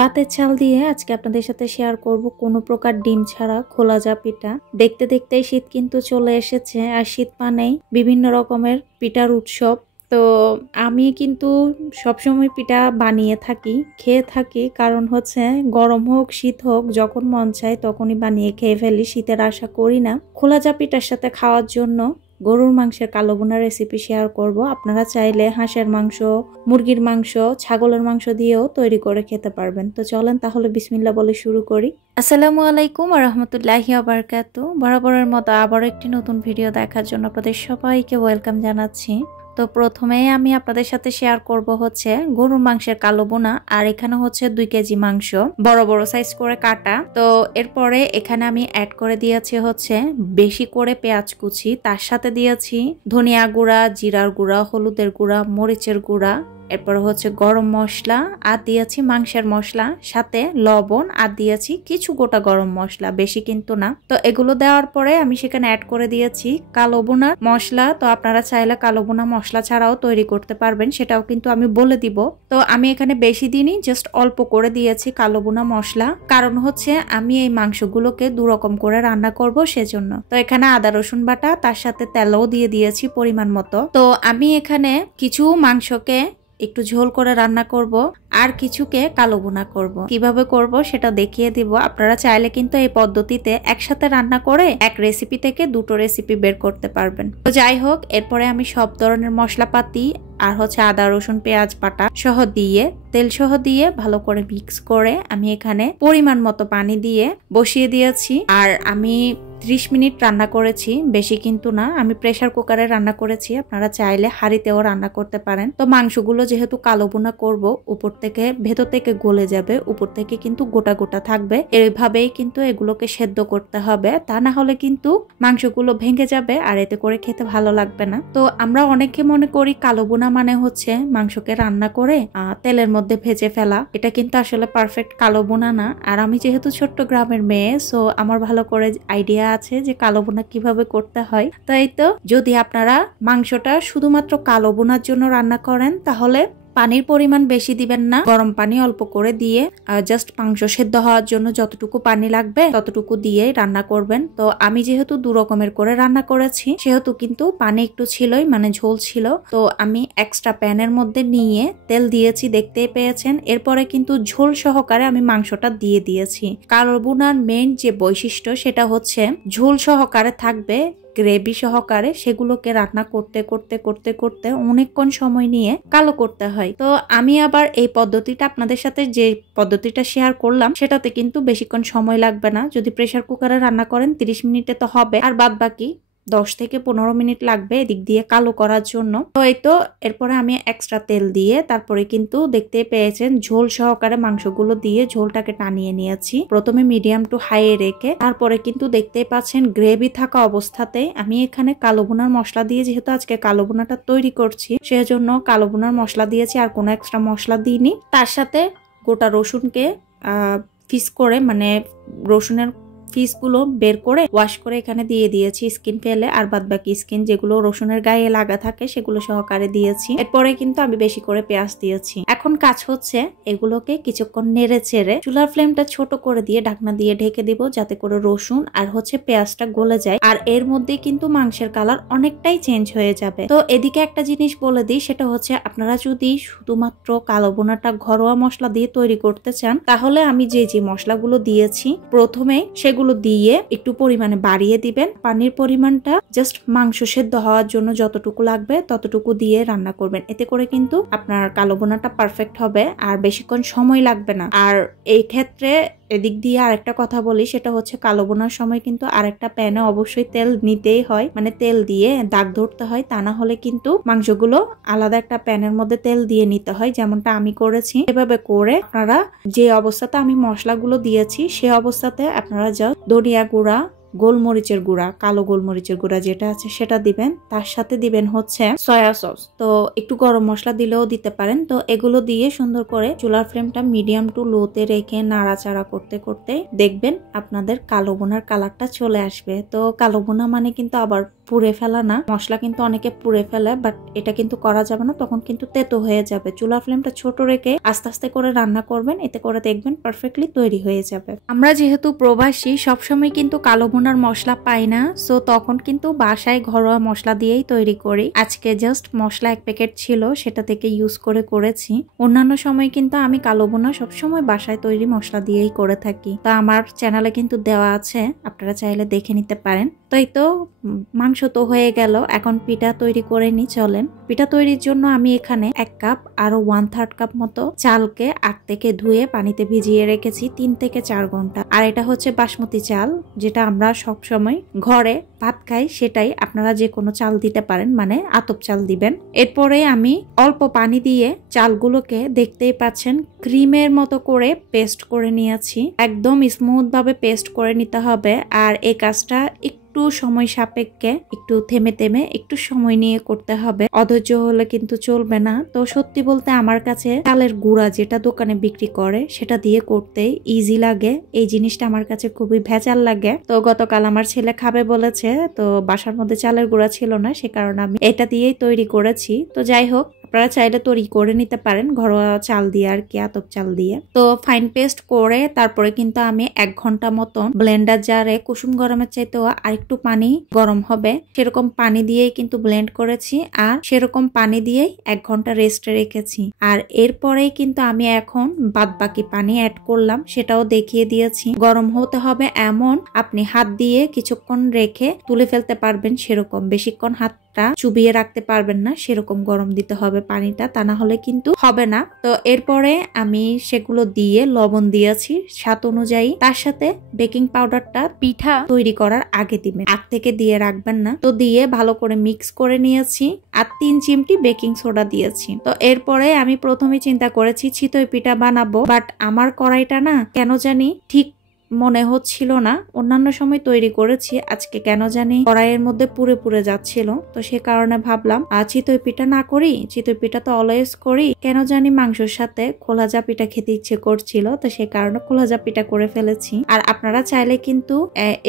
ভাতের চাল দিয়ে আজকে আপনাদের সাথে শেয়ার করব কোনো প্রকার ডিম ছাড়া খোলা যা পিঠা। দেখতে দেখতে শীত কিন্তু চলে এসেছে, আর শীত মানেই বিভিন্ন রকমের পিঠার উৎসব। তো আমি কিন্তু সবসময় পিঠা বানিয়ে থাকি, খেয়ে থাকি, কারণ হচ্ছে গরম হোক শীত হোক যখন মন চায় তখনই বানিয়ে খেয়ে ফেলি, শীতের আশা করি না। খোলা যা পিঠার সাথে খাওয়ার জন্য গরুর মাংসের কালো বোনা রেসিপি শেয়ার করব। আপনারা চাইলে হাঁসের মাংস, মুরগির মাংস, ছাগলের মাংস দিয়েও তৈরি করে খেতে পারবেন। তো চলেন তাহলে বিসমিল্লাহ বলে শুরু করি। আসসালামু আলাইকুম ওয়া রাহমাতুল্লাহি ওয়া বারাকাতুহু। বরাবরের মতো আবার একটি নতুন ভিডিও দেখার জন্য আপনাদের সবাইকে ওয়েলকাম জানাচ্ছি। তো প্রথমেই আমি আপনাদের সাথে শেয়ার করব হচ্ছে গরুর মাংসের কালো বোনা, আর এখানে হচ্ছে 2 কেজি মাংস বড় বড় সাইজ করে কাটা। তো এরপরে এখানে আমি অ্যাড করে দিয়েছি হচ্ছে বেশি করে পেঁয়াজ কুচি, তার সাথে দিয়েছি ধনিয়া গুঁড়া, জিরার গুঁড়া, হলুদের গুঁড়া, মরিচের গুঁড়া, এরপর হচ্ছে গরম মশলা, আর দিয়েছি মাংসের মশলা, সাথে লবণ, আর দিয়েছি কিছু গোটা গরম মশলা, বেশি কিন্তু না। তো এগুলো দেওয়ার পরে আমি সেখানে অ্যাড করে দিয়েছি কালো বোনার মশলা। তো আপনারা চাইলে কালো বোনা মশলা ছাড়াও তৈরি করতে পারবেন, সেটাও কিন্তু আমি বলে দিব। তো আমি এখানে বেশি দিনই জাস্ট অল্প করে দিয়েছি কালো বোনা মশলা, কারণ হচ্ছে আমি এই মাংসগুলোকে দুরকম করে রান্না করব সেজন্য। তো এখানে আদা রসুন বাটা, তার সাথে তেলও দিয়ে দিয়েছি পরিমাণ মতো। তো আমি এখানে কিছু মাংসকে একটু ঝোল করে রান্না করব, আর কিছুকে কালো বোনা করব। কিভাবে করব সেটা দেখিয়ে দিব। আপনারা চাইলে কিন্তু এই পদ্ধতিতে একসাথে রান্না করে এক রেসিপি থেকে দুটো রেসিপি বের করতে পারবেন। তো যাই হোক, এরপরে আমি সব ধরনের মশলাপাতি আর হচ্ছে আদা রসুন পেঁয়াজ বাটা সহ দিয়ে, তেল সহ দিয়ে ভালো করে মিক্স করে আমি এখানে পরিমাণ মতো পানি দিয়ে বসিয়ে দিয়েছি। আর আমি 30 মিনিট রান্না করেছি, বেশি কিন্তু না। আমি প্রেসার কুকারে রান্না করেছি, আপনারা চাইলে হাঁড়িতেও রান্না করতে পারেন। তো মাংসগুলো যেহেতু কালো বোনা করব, উপর থেকে ভেতর থেকে গলে যাবে, উপর থেকে কিন্তু গোটা গোটা থাকবে। এইভাবেই কিন্তু এগুলোকে সেদ্ধ করতে হবে, তা না হলে কিন্তু মাংসগুলো ভেঙে যাবে আর এতে করে খেতে ভালো লাগবে না। তো আমরা অনেকে মনে করি কালো বোনা মানে হচ্ছে মাংসকে রান্না করে তেলের মধ্যে ভেজে ফেলা। এটা কিন্তু আসলে পারফেক্ট কালো বোনা না। আর আমি যেহেতু ছোট্ট গ্রামের মেয়ে, সো আমার ভালো করে আইডিয়া আছে যে কালো বোনা কিভাবে করতে হয়। তাই তো যদি আপনারা মাংসটা শুধুমাত্র কালো বোনার জন্য রান্না করেন, তাহলে পানির পরিমাণ বেশি দিবেন না, গরম পানি অল্প করে দিয়ে জাস্ট মাংস সেদ্ধ হওয়ার জন্য যতটুকু পানি লাগবে ততটুকু দিয়ে রান্না করবেন। তো আমি যেহেতু 2 রকমের করে রান্না করেছি, সেহেতু কিন্তু পানি একটু ছিলই, মানে ঝোল ছিল। তো আমি এক্সট্রা প্যানের মধ্যে নিয়ে তেল দিয়েছি, দেখতেই পেয়েছেন। এরপরে কিন্তু ঝোল সহকারে আমি মাংসটা দিয়ে দিয়েছি। কালো বোনার মেইন যে বৈশিষ্ট্য সেটা হচ্ছে ঝোল সহকারে থাকবে, গ্রেভি সহকারে। সেগুলোকে রান্না করতে করতে করতে করতে অনেকক্ষণ সময় নিয়ে কালো করতে হয়। তো আমি আবার এই পদ্ধতিটা আপনাদের সাথে যে পদ্ধতিটা শেয়ার করলাম সেটাতে কিন্তু বেশিক্ষণ সময় লাগবে না। যদি প্রেসার কুকারে রান্না করেন 30 মিনিটে তো হবে, আর বাদ বাকি 10 থেকে 15 মিনিট লাগবে এদিক দিয়ে কালো করার জন্য। তো এই তো এরপরে আমি এক্সট্রা তেল দিয়ে তারপরে কিন্তু দেখতে পেয়েছেন ঝোল সহকারে মাংসগুলো দিয়ে ঝোলটাকে টানিয়ে নিয়েছি, প্রথমে মিডিয়াম টু হাই রেখে। তারপরে কিন্তু দেখতেই পাচ্ছেন গ্রেভি থাকা অবস্থাতে আমি এখানে কালো বোনার মশলা দিয়ে, যেহেতু আজকে কালো বোনাটা তৈরি করছি সেজন্য কালো বোনার মশলা দিয়েছি, আর কোনো এক্সট্রা মশলা দিইনি। তার সাথে গোটা রসুনকে পিস করে, মানে রসুনের পিসগুলো বের করে ওয়াশ করে এখানে দিয়ে দিয়েছি স্কিন ফেলে, আর বাদ বাকি স্কিন যেগুলো রসুনের গায়ে লাগা থাকে সেগুলো সহকারে দিয়েছি। এরপরে কিন্তু আমি বেশি করে পেঁয়াজ দিয়েছি। এখন কাজ হচ্ছে এগুলোকে কিছুক্ষণ নেড়ে চেড়ে চুলার ফ্লেমটা ছোট করে দিয়ে ঢাকনা দিয়ে ঢেকে দিব, যাতে করে রসুন আর হচ্ছে পেঁয়াজটা গলে যায়। আর এর মধ্যে কিন্তু মাংসের কালার অনেকটাই চেঞ্জ হয়ে যাবে। তো এদিকে একটা জিনিস বলে দিই, সেটা হচ্ছে আপনারা যদি শুধুমাত্র কালো বোনাটা ঘরোয়া মশলা দিয়ে তৈরি করতে চান, তাহলে আমি যে যে মশলাগুলো দিয়েছি প্রথমে সেগুলো দিয়ে একটু পরিমাণে বাড়িয়ে দিবেন। পানির পরিমাণটা জাস্ট মাংস সেদ্ধ হওয়ার জন্য যতটুকু লাগবে ততটুকু দিয়ে রান্না করবেন, এতে করে কিন্তু আপনার কালো বোনাটা পারফেক্ট হবে আর বেশিক্ষণ সময় লাগবে না। আর এই ক্ষেত্রে এদিক দিয়ে আরেকটা কথা বলি, সেটা হচ্ছে কালো বোনার সময় কিন্তু আরেকটা প্যানে অবশ্যই তেল নিতেই হয়, মানে তেল দিয়ে দাগ ধরতে হয়, তা না হলে কিন্তু মাংসগুলো আলাদা একটা প্যানের মধ্যে তেল দিয়ে নিতে হয়, যেমনটা আমি করেছি। এভাবে করে আপনারা যে অবস্থাতে আমি মশলাগুলো দিয়েছি সে অবস্থাতে আপনারা ধনিয়া গুঁড়া, গোলমরিচের গুঁড়া, কালো গোলমরিচের গুঁড়া যেটা আছে সেটা দিবেন। তার সাথে দিবেন হচ্ছে সয়া সস, তো একটু গরম মশলা দিলেও দিতে পারেন। তো এগুলো দিয়ে সুন্দর করে চুলার ফ্লেমটা মিডিয়াম টু লোতে রেখে নাড়াচাড়া করতে করতে দেখবেন আপনাদের কালো বোনার কালারটা চলে আসবে। তো কালো বোনা মানে কিন্তু আবার পুড়ে ফেলা না, মশলা কিন্তু অনেকে পুড়ে ফেলে, বাট এটা কিন্তু করা যাবে না, তখন কিন্তু তেতো হয়ে যাবে। চুলার ফ্লেমটা ছোট রেখে আস্তে আস্তে করে রান্না করবেন, এতে করে দেখবেন পারফেক্টলি তৈরি হয়ে যাবে। আমরা যেহেতু প্রবাসী সবসময় কিন্তু কালো বোনার মশলা পাই না, সো তখন কিন্তু বাসায় ঘরোয়া মশলা দিয়েই তৈরি করি। আজকে জাস্ট মশলা 1 প্যাকেট ছিল, সেটা থেকে ইউজ করে করেছি। অন্যান্য সময় কিন্তু আমি কালো বোনা সবসময় বাসায় তৈরি মশলা দিয়েই করে থাকি। তো আমার চ্যানেলে কিন্তু দেওয়া আছে, আপনারা চাইলে দেখে নিতে পারেন। তো এই তো মাংস তো হয়ে গেল, এখন পিঠা তৈরি করে নি, চলেন। পিঠা তৈরির জন্য আমি এখানে 1 কাপ আরো 1/3 কাপ মতো চালকে আগ থেকে ধুয়ে পানিতে ভিজিয়ে রেখেছি 3 থেকে 4 ঘন্টা। আর এটা হচ্ছে বাসমতি চাল, যেটা আমরা সব সময় ঘরে ভাত খাই, সেটাই। আপনারা যে কোনো চাল দিতে পারেন, মানে আতপ চাল দিবেন। এরপরে আমি অল্প পানি দিয়ে চালগুলোকে দেখতেই পাচ্ছেন ক্রিমের মতো করে পেস্ট করে নিয়েছি। একদম স্মুথ ভাবে পেস্ট করে নিতে হবে। আর এই কাজটা একটু সময় সাপেক্ষে, একটু থেমে থেমে একটু সময় নিয়ে করতে হবে, অধৈর্য হলে কিন্তু চলবে না। তো সত্যি বলতে আমার কাছে চালের গুঁড়া যেটা দোকানে বিক্রি করে সেটা দিয়ে করতে ইজি লাগে, এই জিনিসটা আমার কাছে খুবই ভেজাল লাগে। তো গতকাল আমার ছেলে খাবে বলেছে, তো বাসার মধ্যে চালের গুঁড়া ছিল না, সে কারণে আমি এটা দিয়েই তৈরি করেছি। তো যাই হোক, আপনারা চাইলে তৈরি করে নিতে পারেন ঘরোয়া চাল দিয়ে আর কি, আতপ চাল দিয়ে। তো ফাইন পেস্ট করে তারপরে কিন্তু আমি 1 ঘন্টা মতন ব্লেন্ডার জারে কুসুম গরমের চাইতেও আরেকটু পানি গরম হবে সেরকম পানি দিয়েই কিন্তু ব্লেন্ড করেছি, আর সেরকম পানি দিয়েই 1 ঘন্টা রেস্টে রেখেছি। আর এরপরেই কিন্তু আমি এখন বাদ বাকি পানি অ্যাড করলাম, সেটাও দেখিয়ে দিয়েছি। গরম হতে হবে এমন আপনি হাত দিয়ে কিছুক্ষণ রেখে তুলে ফেলতে পারবেন সেরকম, বেশিক্ষণ হাতটা চুবিয়ে রাখতে পারবেন না সেরকম গরম দিতে হবে পানিটা, তা না হলে কিন্তু হবে না। তো এরপরে আমি সেগুলো দিয়ে লবণ দিয়েছি স্বাদ অনুযায়ী। তার সাথে বেকিং পাউডারটা পিঠা তৈরি করার আগে দিবেন, আগ থেকে দিয়ে রাখবেন না। তো দিয়ে ভালো করে মিক্স করে নিয়েছি, আর 3 চিমটি বেকিং সোডা দিয়েছি। তো এরপরে আমি প্রথমে চিন্তা করেছি চিতই পিঠা বানাবো, বাট আমার কড়াইটা না কেন জানি ঠিক মনে হচ্ছিল না। অন্যান্য সময় তৈরি করেছি, আজকে কেন জানি কড়াইয়ের মধ্যে পুড়ে পুড়ে যাচ্ছিল। তো সে কারণে ভাবলাম চিতই পিঠা না করি, চিতই পিঠা তো অলওয়েজ করি, কেন জানি মাংসের সাথে খোলাজা পিঠা খেতে ইচ্ছে করছিল, তো সে কারণে খোলাজা পিঠা করে ফেলেছি। আর আপনারা চাইলে কিন্তু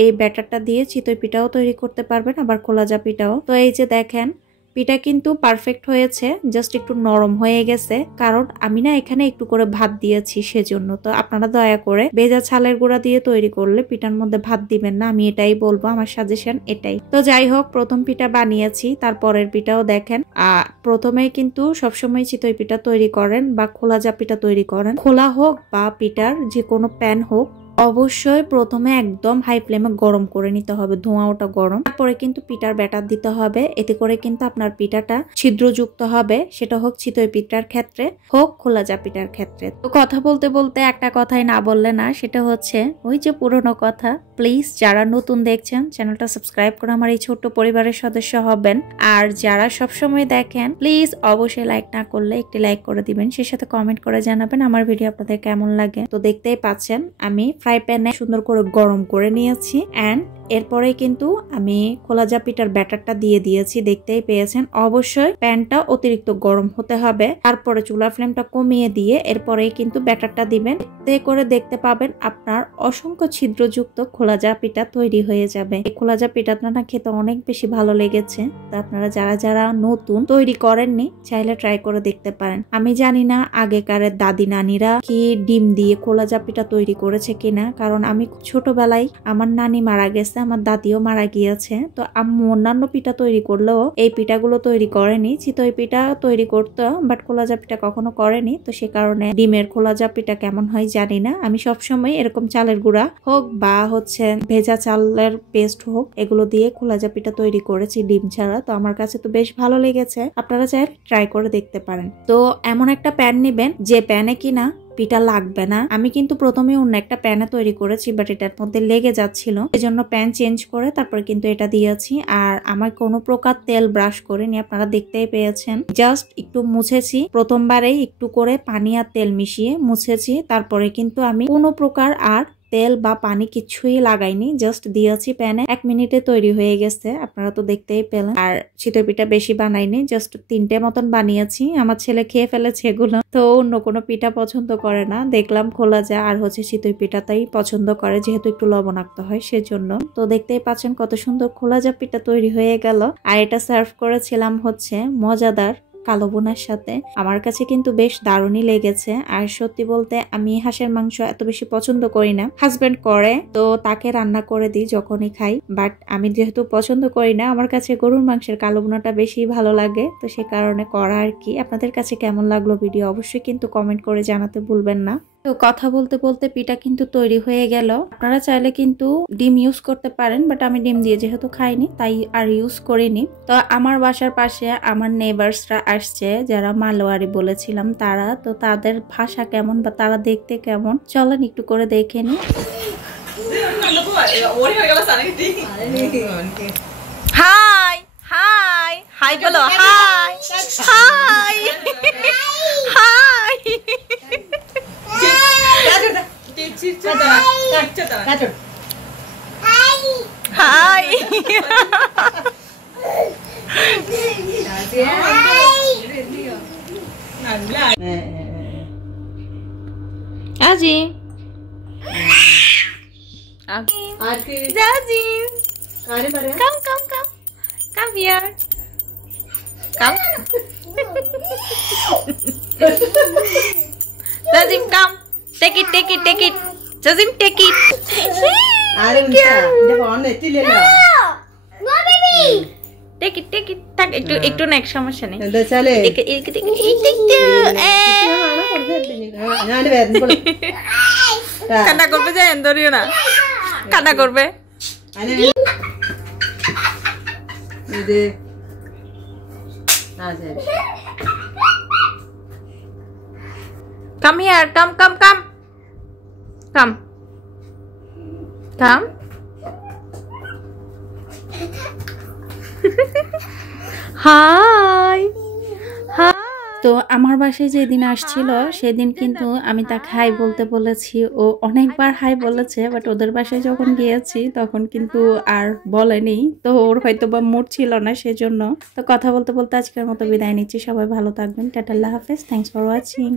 এই ব্যাটারটা দিয়ে চিতই পিঠাও তৈরি করতে পারবেন, আবার খোলাজা পিঠাও। তো এই যে দেখেন পিঠা কিন্তু পারফেক্ট হয়েছে, জাস্ট একটু নরম হয়ে গেছে, কারণ আমি না এখানে একটু করে ভাত দিয়েছি সেজন্য। তো আপনারা দয়া করে ভেজা চালের গুঁড়া দিয়ে তৈরি করলে পিঠার মধ্যে ভাত দিবেন না, আমি এটাই বলবো, আমার সাজেশন এটাই। তো যাই হোক, প্রথম পিঠা বানিয়েছি, তারপরের পিঠাও দেখেন। প্রথমেই কিন্তু সবসময় চিতই পিঠা তৈরি করেন বা খোলাজা পিঠা তৈরি করেন, খোলা হোক বা পিঠার যে কোনো প্যান হোক, অবশ্যই প্রথমে একদম হাই ফ্লেমে গরম করে নিতে হবে, ধোঁয়া ওটা গরম। তারপরে কিন্তু পিঠার ব্যাটার দিতে হবে, এতে করে কিন্তু আপনার পিঠাটা ছিদ্রযুক্ত হবে, সেটা হোক চিতই পিঠার ক্ষেত্রে হোক খোলাজা পিঠার ক্ষেত্রে। তো কথা বলতে বলতে একটা কথাই না বললে না, সেটা হচ্ছে ওই যে পুরনো কথা। প্লিজ যারা নতুন দেখছেন চ্যানেলটা সাবস্ক্রাইব করে আমার এই ছোট্ট পরিবারের সদস্য হবেন। আর যারা সবসময় দেখেন প্লিজ অবশ্যই লাইক না করলে একটি লাইক করে দিবেন, সেই সাথে কমেন্ট করে জানাবেন আমার ভিডিও আপনাদের কেমন লাগে। তো দেখতেই পাচ্ছেন আমি ফ্রাই প্যানে সুন্দর করে গরম করে নিয়েছি, এন্ড এরপরে কিন্তু আমি খোলাজা পিঠার ব্যাটারটা দিয়ে দিয়েছি, দেখতেই পেয়েছেন। অবশ্যই প্যানটা অতিরিক্ত গরম হতে হবে, তারপরে চুলার ফ্লেমটা কমিয়ে দিয়ে এরপরেই কিন্তু ব্যাটারটা দিবেন, এতে করে দেখতে পাবেন আপনার অসংখ্য ছিদ্রযুক্ত খোলাজা পিঠা তৈরি হয়ে যাবে। এই খোলাজা পিঠাটা না খেতে অনেক বেশি ভালো লেগেছে। তো আপনারা যারা যারা নতুন তৈরি করেননি চাইলে ট্রাই করে দেখতে পারেন। আমি জানি না আগেকারের দাদি নানিরা কি ডিম দিয়ে খোলাজা পিঠা তৈরি করেছে কিনা, কারণ আমি ছোটবেলায় আমার নানি মারা গেছে, আমার দাদিও মারা গিয়েছে। তো আম্মু অন্যান্য পিঠা তৈরি করলেও এই পিঠাগুলো তৈরি করেনি। চিতই পিঠা তৈরি করতো, বাট খোলাজা পিঠা কখনো করেনি। তো সে কারণে ডিমের খোলাজা পিঠা কেমন হয় জানি না। আমি সবসময় এরকম চালের গুঁড়া হোক বা হচ্ছে ভেজা চালের পেস্ট হোক, এগুলো দিয়ে খোলাজা পিঠা তৈরি করেছি ডিম ছাড়া। তো আমার কাছে তো বেশ ভালো লেগেছে, আপনারা চাইলে ট্রাই করে দেখতে পারেন। তো এমন একটা প্যান নেবেন যে প্যানে কিনা পিঠা লাগবে না। আমি কিন্তু প্রথমে অন্য একটা প্যানে তৈরি করেছি, বাট এটার মধ্যে লেগে যাচ্ছিল, এজন্য প্যান চেঞ্জ করে তারপর কিন্তু এটা দিয়েছি। আর আমার কোনো প্রকার তেল ব্রাশ করিনি, আপনারা দেখতেই পেয়েছেন। জাস্ট একটু মুছেছি, প্রথমবারেই একটু করে পানি আর তেল মিশিয়ে মুছেছি। তারপরে কিন্তু আমি কোনো প্রকার আর তেল বা পানি কিছুই লাগাইনি, জাস্ট দিয়েছি প্যানে, 1 মিনিটে তৈরি হয়ে গেছে। আপনারা তো দেখতেই পেলেন। আর চিতই পিঠা বেশি বানাইনি, জাস্ট 3টে মতন বানিয়েছি। আমার ছেলে খেয়ে ফেলেছে এগুলো, তো অন্য কোনো পিঠা পছন্দ করে না। দেখলাম খোলা যা আর হচ্ছে চিতই পিঠাটাই পছন্দ করে, যেহেতু একটু লবণাক্ত হয় সেজন্য। তো দেখতেই পাচ্ছেন কত সুন্দর খোলা যা পিঠা তৈরি হয়ে গেল। আর এটা সার্ভ করেছিলাম হচ্ছে মজাদার কালো বোনার সাথে। আমার কাছে কিন্তু বেশ দারুণই লেগেছে। আর সত্যি বলতে আমি হাঁসের মাংস এত বেশি পছন্দ করি না, হাজবেন্ড করে, তো তাকে রান্না করে দিই যখনই খাই। বাট আমি যেহেতু পছন্দ করি না, আমার কাছে গরুর মাংসের কালো বোনাটা বেশি ভালো লাগে, তো সে কারণে করা আর কি। আপনাদের কাছে কেমন লাগলো ভিডিও অবশ্যই কিন্তু কমেন্ট করে জানাতে ভুলবেন না। তো কথা বলতে বলতে পিঠা কিন্তু তৈরি হয়ে গেল। আপনারা চাইলে কিন্তু ডিম ইউজ করতে পারেন, বাট আমি ডিম দিয়ে যেহেতু খাইনি তাই আর ইউজ করিনি। তো আমার বাসার পাশে আমার নেবার্সরা আসছে, যারা মালোয়ারি বলেছিলাম তারা, তো তাদের ভাষা কেমন বা তারা দেখতে কেমন চলেন একটু করে দেখে নি। হাই হাই হাই বলো, হাই হাই হাই। হাই আজি Zazim, come, come, come, come here, come. Zazim, come, take it, take it, take it. Zazim, take it. Take it, take it. Tak, একটু next সমস্যা নেই। কান্না করবে যে এন্দরিও না, কান্না করবে। Come here, come, come, come, come, come. Hi, hi. তো আমার বাসায় যেদিন আসছিল সেদিন কিন্তু আমি তাকে হাই বলতে বলেছি, ও অনেকবার হাই বলেছে, বাট ওদের বাসায় যখন গিয়েছি তখন কিন্তু আর বলেনি। তো ওর হয়তো বা মুড ছিল না সেজন্য। তো কথা বলতে বলতে আজকের মতো বিদায় নিচ্ছি। সবাই ভালো থাকবেন। টাটা, আল্লাহ হাফেজ, থ্যাংকস ফর ওয়াচিং।